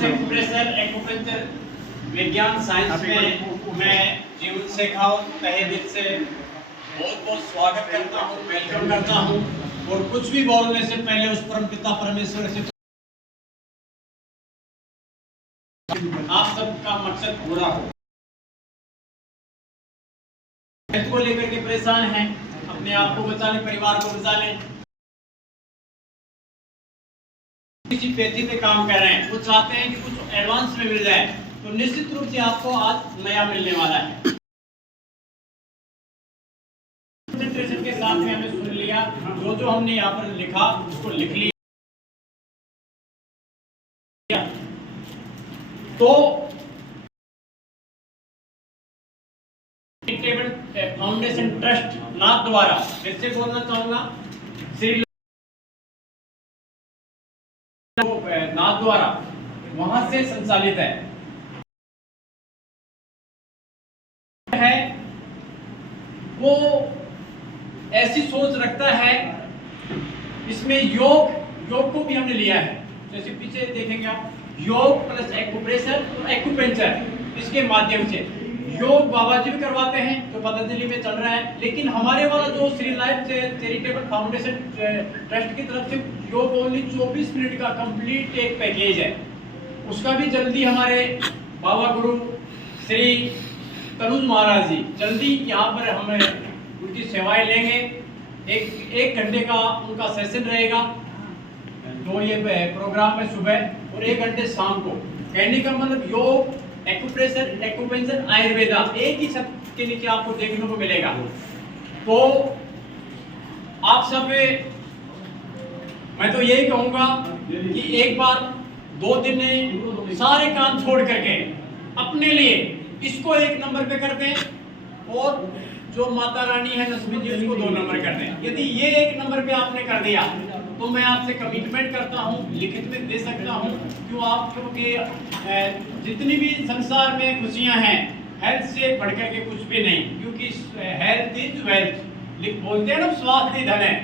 Advance acupressure acupuncture विज्ञान science में मैं जीवन शेखाव तहे दिल से बहुत बहुत स्वागत करता हूँ, वेलकम करता हूँ। और कुछ भी बोलने से पहले उस परमपिता परमेश्वर से आप सबका मकसद पूरा हो। हेल्थ को लेकर के परेशान हैं, अपने आप को बचा लें, परिवार को बचा लें, किसी पेथी पे काम कर रहे हैं, वो चाहते हैं कि कुछ एडवांस में मिल जाए, तो निश्चित रूप से आपको आज नया मिलने वाला है। कंसंट्रेशन के साथ में हमें सुन लिया, जो हमने यहाँ पर लिखा उसको लिख लिया। तो चैरिटेबल फाउंडेशन ट्रस्ट नाथ द्वारा, फिर से बोलना चाहूंगा, श्री नाथ द्वारा वहां से संचालित है। वो ऐसी सोच रखता है, इसमें योग को भी हमने लिया है। जैसे पीछे देखेंगे आप, योग प्लस एक्यूप्रेशर और एक्यूपंक्चर, इसके माध्यम से योग बाबा जी भी करवाते हैं जो पतंजलि में चल रहा है, लेकिन हमारे वाला जो Shri life charitable foundation trust की तरफ से योग ओनली 24 मिनट का कंप्लीट एक पैकेज है, उसका भी जल्दी हमारे बाबा गुरु श्री तनुज महाराज जी जल्दी यहाँ पर हम उनकी सेवाएं लेंगे। एक घंटे का उनका सेशन रहेगा, तो ये प्रोग्राम में सुबह और 1 घंटे शाम को। कहने का मतलब योग, एक्यूप्रेशर, एक्यूपंक्चर, आयुर्वेदा एक ही छत के नीचे आपको देखने को मिलेगा। तो आप सब मैं तो यही कहूंगा कि एक बार 2 दिन में सारे काम छोड़ करके अपने लिए इसको 1 नंबर पे कर दें, और जो माता रानी है नस्मी जी उसको 2 नंबर कर दें। यदि ये 1 नंबर पे आपने कर दिया तो मैं आपसे कमिटमेंट करता हूँ, लिखित में दे सकता हूँ, क्यों आप क्योंकि जितनी भी संसार में खुशियाँ हैं, हेल्थ से बढ़कर के कुछ भी नहीं, क्योंकि हेल्थ इज वेल्थ, बोलते हैं ना, स्वास्थ्य ही धन है।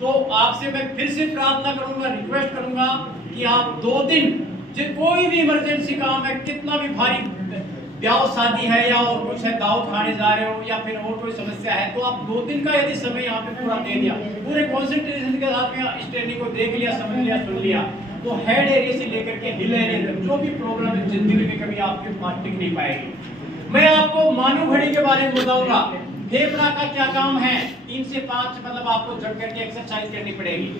तो आपसे मैं फिर से प्रार्थना करूंगा, रिक्वेस्ट करूंगा कि आप 2 दिन, कोई भी इमरजेंसी काम है, कितना भी भारी ब्याह शादी है या और कुछ है, दावत खाने जा रहे हो या फिर और कोई समस्या है, तो आप 2 दिन का यदि समय यहाँ पे पूरा दे दिया, पूरे कंसंट्रेशन के साथ में इस ट्रेनिंग को देख लिया, समझ लिया, सुन लिया, तो हेड एरिया से लेकर के हिल एरिया तक जो भी प्रॉब्लम है जिंदगी में कभी आपके पास टिक नहीं पाएगी। मैं आपको मानव घड़ी के बारे में बताऊंगा, फेफड़ा का क्या काम है। 3 से 5 मतलब आपको जग करके एक्सरसाइज करनी पड़ेगी।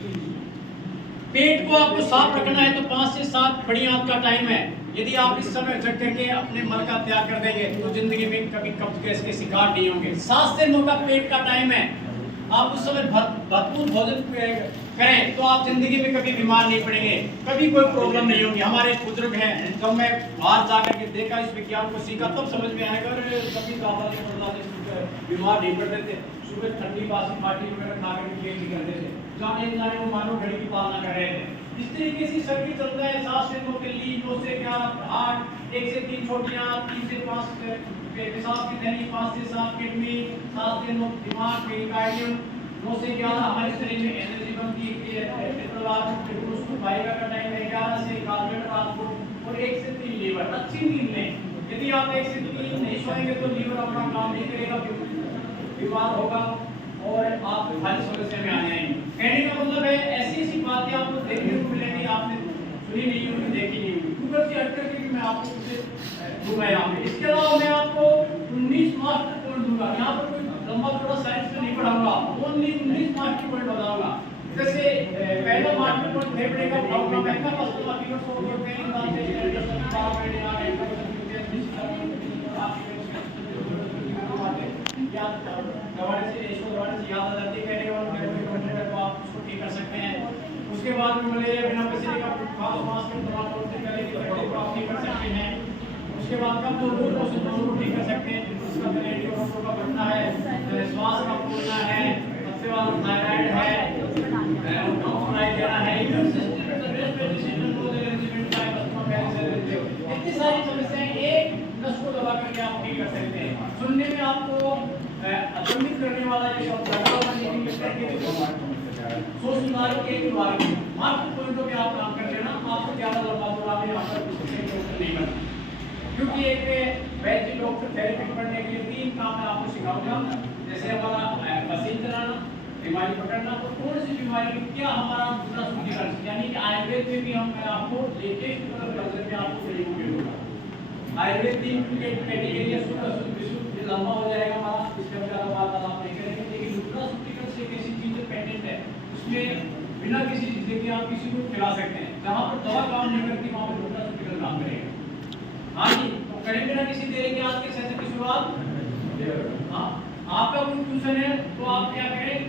पेट को आपको साफ रखना है तो 5 से 7 बड़ी आंत का टाइम है। यदि आप इस समय जग करके अपने मल का त्याग कर देंगे तो जिंदगी में कभी कब्ज गैस के शिकार नहीं होंगे। 7 से 9 का पेट का टाइम है। आप उस समय भरपूर भोजन करें तो आप जिंदगी में कभी बीमार नहीं पड़ेंगे, कभी कोई प्रॉब्लम नहीं होगी। हमारे बुजुर्ग हैं, जब मैं बाहर जाकर के देखा, इस विज्ञान को सीखा, तब समझ में आएगा कभी दादा बीमार नहीं पड़ते थे, सुबह ठंडी बासी पार्टी वगैरह खा कर के करते थे, जाने जाने वो मानव घड़ी की पालना कर रहे थे। इस तरीके से सर्किट चल रहा है। 7 से 9 के लिए, 9 से 11 8, 1 से 3 छोटियां, 3 से 5 पेशाब की थैली, 5 से 7 किडनी, 7 से 9 दिमाग, पेरिकार्डियम, 9 से 11 हमारे शरीर में एनर्जी बनती है, उसको फाइबर का टाइम है, 11 से कार्बन ट्रांसपोर्ट, और 1 से 3 लीवर। अच्छी नींद लें। यदि आप 1 से 3 नहीं सोएंगे तो लीवर अपना काम नहीं करेगा, बीमार होगा और आप हर समस्या में आ जाएंगे। कहने का मतलब है ऐसी ऐसी बातें आपको देखने को मिलेंगी, आपने सुनी नहीं होगी, देखी नहीं होगी। गूगल से हट करके भी मैं आपको दूंगा यहाँ पे। इसके अलावा मैं आपको 19 मास्टर पॉइंट दूंगा। यहाँ पर कोई लंबा थोड़ा साइंस में नहीं पढ़ाऊंगा, ओनली 19 मास्टर पॉइंट बताऊंगा। जैसे पहला मास्टर पॉइंट फेफड़े का प्रॉब्लम है, का मसला अभी तो बोलते हैं याद आ जाती है, तो आप उसको ठीक कर सकते हैं। उसके बाद में मलेरिया बिना किसी का खास मास्क इस्तेमाल करते पहले को आप ठीक कर सकते हैं। उसके बाद कब तो दूर को सिंड्रोम ठीक कर सकते हैं, जिसका रेडियो का बढ़ना है, श्वास का फूलना है, सबसे वाला थायराइड है, सुनाई देना है, इम्यून सिस्टम का रेस्पिरेशन को एलिमेंट का अस्थमा कैंसर, इतनी सारी समस्याएं एक नस को दबा करके आप ठीक कर सकते हैं। सुनने में आपको अचंभित करने वाला ये शब्द लगा, लेकिन सोच सुधारों के द्वारा मात्र पॉइंटों पे आप काम करते हैं ना, आपको ज्यादा लंबा चौड़ा में नहीं बनना, क्योंकि एक वैद्य डॉक्टर थेरेपी पढ़ने के लिए 3 काम मैं आपको सिखाऊंगा। जैसे हमारा मशीन चलाना, बीमारी पकड़ना, और कौन सी बीमारी क्या हमारा दूसरा शुद्धिकरण, यानी कि आयुर्वेद में भी हम मैं आपको लेटेस्ट वर्जन में आपको प्रयोग करूंगा। आयुर्वेद 3 कैटेगरी है, शुद्ध अशुद्ध विशुद्ध, ये लंबा हो जाएगा हमारा, इसके ज़्यादा बात आप नहीं करेंगे। लेकिन दूसरा शुद्धिकरण से एक ऐसी चीज पेटेंट है, उसमें बिना किसी चीज के आप किसी को खिला सकते हैं। जहाँ पर दवा काम नहीं करती वहाँ पर दूसरा शुद्धिकरण काम करेगा। हाँ जी, तो करें बिना किसी देरी के आज के सेशन की शुरुआत। हाँ, आपका कोई क्वेश्चन है तो आप क्या करें,